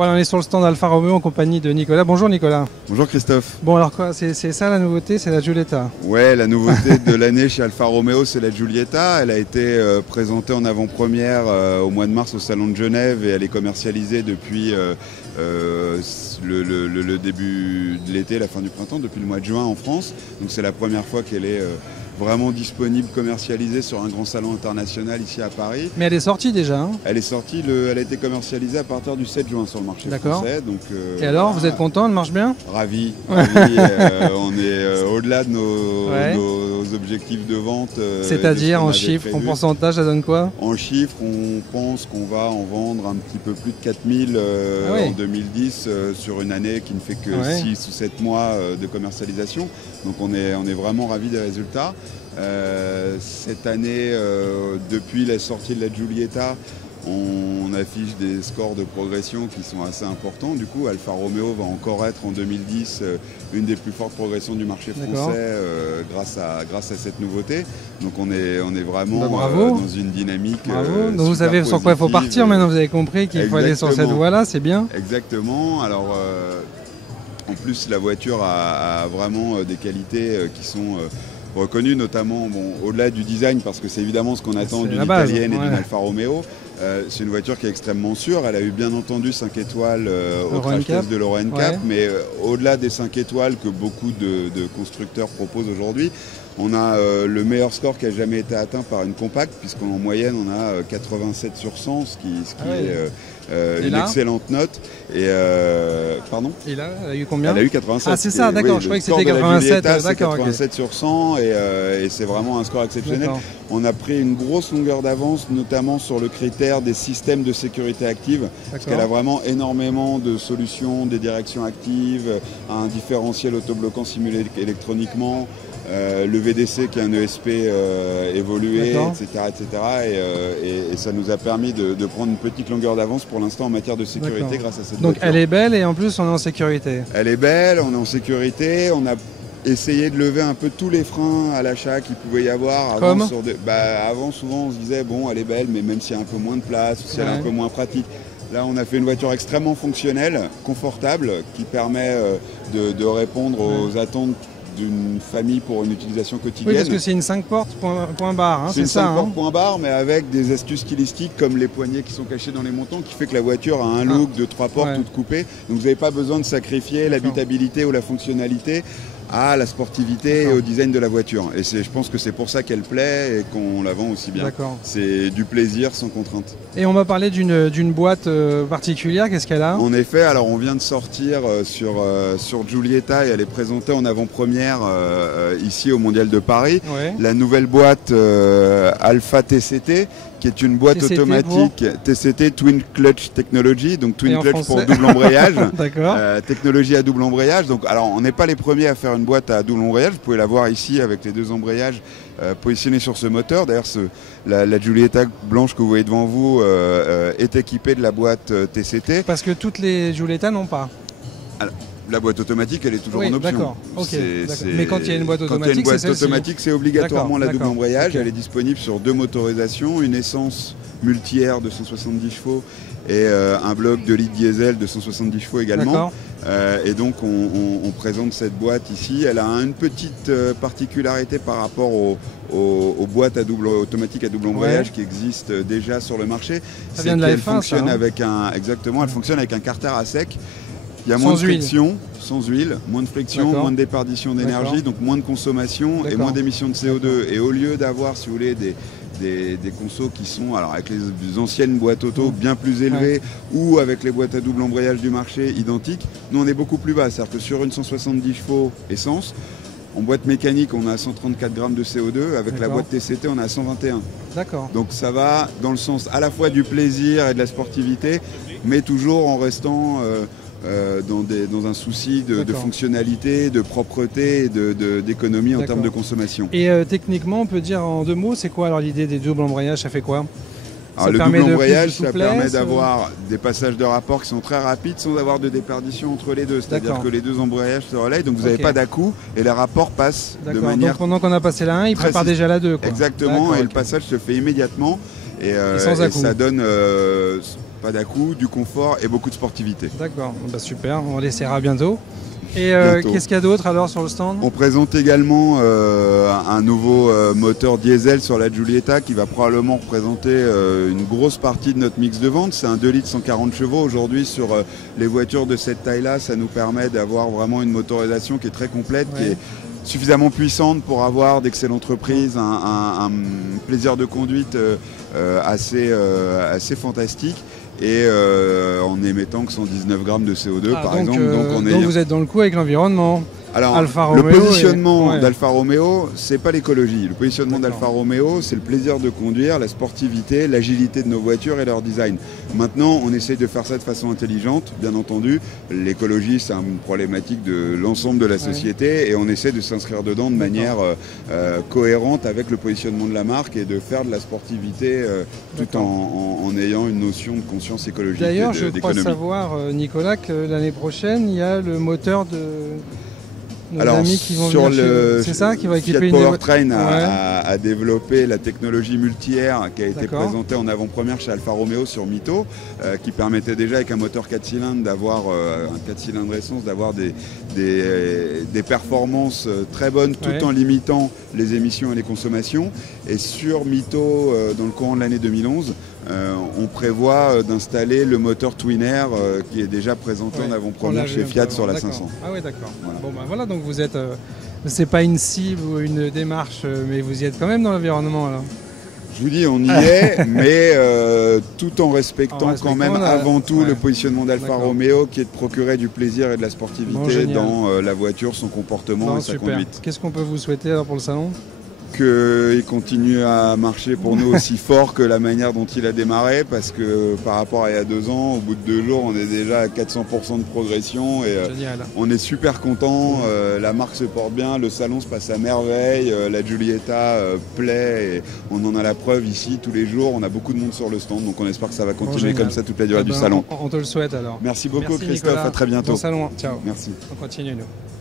Voilà, on est sur le stand Alfa Romeo en compagnie de Nicolas. Bonjour Nicolas. Bonjour Christophe. Bon alors quoi, c'est ça la nouveauté, c'est la Giulietta? Ouais, la nouveauté de l'année chez Alfa Romeo, c'est la Giulietta. Elle a été présentée en avant-première au mois de mars au Salon de Genève et elle est commercialisée depuis le début de l'été, la fin du printemps, depuis le mois de juin en France. Donc c'est la première fois qu'elle est vraiment disponible, commercialisée sur un grand salon international ici à Paris. Mais elle est sortie déjà hein? Elle est sortie, elle a été commercialisée à partir du 7 juin sur le marché français. Donc, et alors, vous êtes content, elle marche bien? Ravi. On est au-delà de nos objectifs de vente. C'est-à-dire en chiffres, en pourcentage, ça donne quoi? En chiffres, on pense qu'on va en vendre un petit peu plus de 4000 en 2010 sur une année qui ne fait que 6 ou 7 mois de commercialisation. Donc on est vraiment ravis des résultats. Cette année, depuis la sortie de la Giulietta, on affiche des scores de progression qui sont assez importants. Du coup, Alfa Romeo va encore être en 2010 une des plus fortes progressions du marché français grâce à cette nouveauté. Donc on est vraiment dans une dynamique. Donc vous savez sur quoi il faut partir maintenant, vous avez compris qu'il faut aller sur cette voie-là, c'est bien. Exactement. Alors en plus, la voiture a vraiment des qualités qui sont reconnues, notamment au-delà du design, parce que c'est évidemment ce qu'on attend d'une italienne et d'une Alfa Romeo. C'est une voiture qui est extrêmement sûre. Elle a eu bien entendu 5 étoiles au crash test de l'Euro NCAP, mais au-delà des 5 étoiles que beaucoup de constructeurs proposent aujourd'hui, on a le meilleur score qui a jamais été atteint par une compacte, puisqu'en moyenne on a 87 sur 100, ce qui est une excellente note. Et pardon. Et là, elle a eu combien? Elle a eu 87. Ah c'est ça, d'accord, je croyais que c'était 87. D'accord, 87 sur 100 et c'est vraiment un score exceptionnel. On a pris une grosse longueur d'avance, notamment sur le critère des systèmes de sécurité active, parce qu'elle a vraiment énormément de solutions, des directions actives, un différentiel autobloquant simulé électroniquement, le VDC qui est un ESP évolué, etc. Et ça nous a permis de prendre une petite longueur d'avance pour l'instant en matière de sécurité grâce à cette voiture. Donc elle est belle et en plus on est en sécurité. Elle est belle, on est en sécurité, on a essayé de lever un peu tous les freins à l'achat qu'il pouvait y avoir. Avant, souvent on se disait bon elle est belle mais même s'il y a un peu moins de place, ou si elle est un peu moins pratique. Là, on a fait une voiture extrêmement fonctionnelle, confortable, qui permet de répondre aux attentes d'une famille pour une utilisation quotidienne. Oui, parce que c'est une 5 portes point barre, hein, c'est ça. C'est une 5 portes point barre, mais avec des astuces stylistiques comme les poignées qui sont cachées dans les montants, qui fait que la voiture a un look de 3 portes toutes coupées. Donc vous n'avez pas besoin de sacrifier l'habitabilité ou la fonctionnalité à la sportivité et au design de la voiture. Et je pense que c'est pour ça qu'elle plaît et qu'on la vend aussi bien. C'est du plaisir sans contrainte. Et on m'a parlé d'une boîte particulière, qu'est-ce qu'elle a? En effet, alors on vient de sortir sur Giulietta et elle est présentée en avant-première ici au Mondial de Paris. La nouvelle boîte Alpha TCT, qui est une boîte automatique TCT Twin Clutch Technology, donc Twin Clutch pour double embrayage, technologie à double embrayage. Donc, alors, on n'est pas les premiers à faire une boîte à double embrayage, vous pouvez la voir ici avec les 2 embrayages positionnés sur ce moteur. D'ailleurs, la Giulietta blanche que vous voyez devant vous est équipée de la boîte TCT. Parce que toutes les Giulietta n'ont pas. Alors, la boîte automatique, elle est toujours en option. Mais quand il y a une boîte automatique, c'est obligatoirement la double embrayage. Elle est disponible sur 2 motorisations, une essence multi-air de 170 chevaux et un bloc de litre diesel de 170 chevaux également. Et donc on présente cette boîte ici. Elle a une petite particularité par rapport aux boîtes automatiques à double embrayage qui existent déjà sur le marché. Ça vient de la F1, fonctionne avec elle fonctionne avec un carter à sec. Il y a moins de friction, sans huile, moins de friction, moins de déperdition d'énergie, donc moins de consommation et moins d'émissions de CO2. Et au lieu d'avoir, si vous voulez, des consos qui sont, alors avec les anciennes boîtes auto bien plus élevées ou avec les boîtes à double embrayage du marché identiques, nous on est beaucoup plus bas. C'est-à-dire que sur une 170 chevaux essence, en boîte mécanique on a 134 grammes de CO2, avec la boîte TCT on a 121. Donc ça va dans le sens à la fois du plaisir et de la sportivité, mais toujours en restant dans un souci de fonctionnalité, de propreté et d'économie en termes de consommation. Et techniquement, on peut dire en 2 mots, c'est quoi alors l'idée des doubles embrayages? Ça fait quoi? Alors, le double embrayage, ça permet d'avoir des passages de rapport qui sont très rapides sans avoir de déperdition entre les deux. C'est-à-dire que les 2 embrayages se relayent, donc vous n'avez pas d'à-coup et les rapports passent de manière... Donc pendant qu'on a passé la 1, il prépare déjà la 2. Exactement, et le passage se fait immédiatement. Et ça donne pas d'à-coups, du confort et beaucoup de sportivité. D'accord, bah super, on l'essaiera bientôt. Et qu'est-ce qu'il y a d'autre alors sur le stand? On présente également un nouveau moteur diesel sur la Giulietta qui va probablement représenter une grosse partie de notre mix de vente. C'est un 2 litres 140 chevaux. Aujourd'hui, sur les voitures de cette taille-là, ça nous permet d'avoir vraiment une motorisation qui est très complète, qui est suffisamment puissante pour avoir d'excellentes reprises, un plaisir de conduite assez fantastique. Et en émettant que 119 grammes de CO2 par exemple. Donc vous êtes dans le coup avec l'environnement. Alors, le positionnement d'Alfa Romeo, c'est pas l'écologie. Le positionnement d'Alfa Romeo, c'est le plaisir de conduire, la sportivité, l'agilité de nos voitures et leur design. Maintenant, on essaye de faire ça de façon intelligente, bien entendu. L'écologie, c'est une problématique de l'ensemble de la société et on essaie de s'inscrire dedans de manière cohérente avec le positionnement de la marque et de faire de la sportivité tout en ayant une notion de conscience écologique. D'ailleurs, je crois savoir, Nicolas, que l'année prochaine, il y a le moteur de... Alors, sur le c'est ça qui va équiper Fiat Powertrain a développé la technologie multi-air qui a été présentée en avant-première chez Alfa Romeo sur Mito, qui permettait déjà avec un moteur 4 cylindres d'avoir un 4 cylindres essence, d'avoir des performances très bonnes tout en limitant les émissions et les consommations. Et sur Mito, dans le courant de l'année 2011, on prévoit d'installer le moteur Twin Air qui est déjà présenté en avant-première chez Fiat sur la 500. Ah oui, d'accord. Voilà. Bon, ben voilà, donc vous êtes, c'est pas une cible ou une démarche, mais vous y êtes quand même dans l'environnement alors. Je vous dis, on y est, mais tout en respectant quand même avant tout le positionnement d'Alfa Romeo qui est de procurer du plaisir et de la sportivité dans la voiture, son comportement et sa conduite. Qu'est-ce qu'on peut vous souhaiter alors pour le salon ? Qu'il continue à marcher pour nous aussi fort que la manière dont il a démarré, parce que par rapport à il y a 2 ans, au bout de 2 jours, on est déjà à 400% de progression et on est super content. La marque se porte bien, le salon se passe à merveille, la Giulietta plaît et on en a la preuve ici tous les jours. On a beaucoup de monde sur le stand, donc on espère que ça va continuer comme ça toute la durée du salon. On te le souhaite alors. Merci beaucoup, Christophe, Nicolas. à très bientôt. Bon salon, ciao. Merci. On continue nous.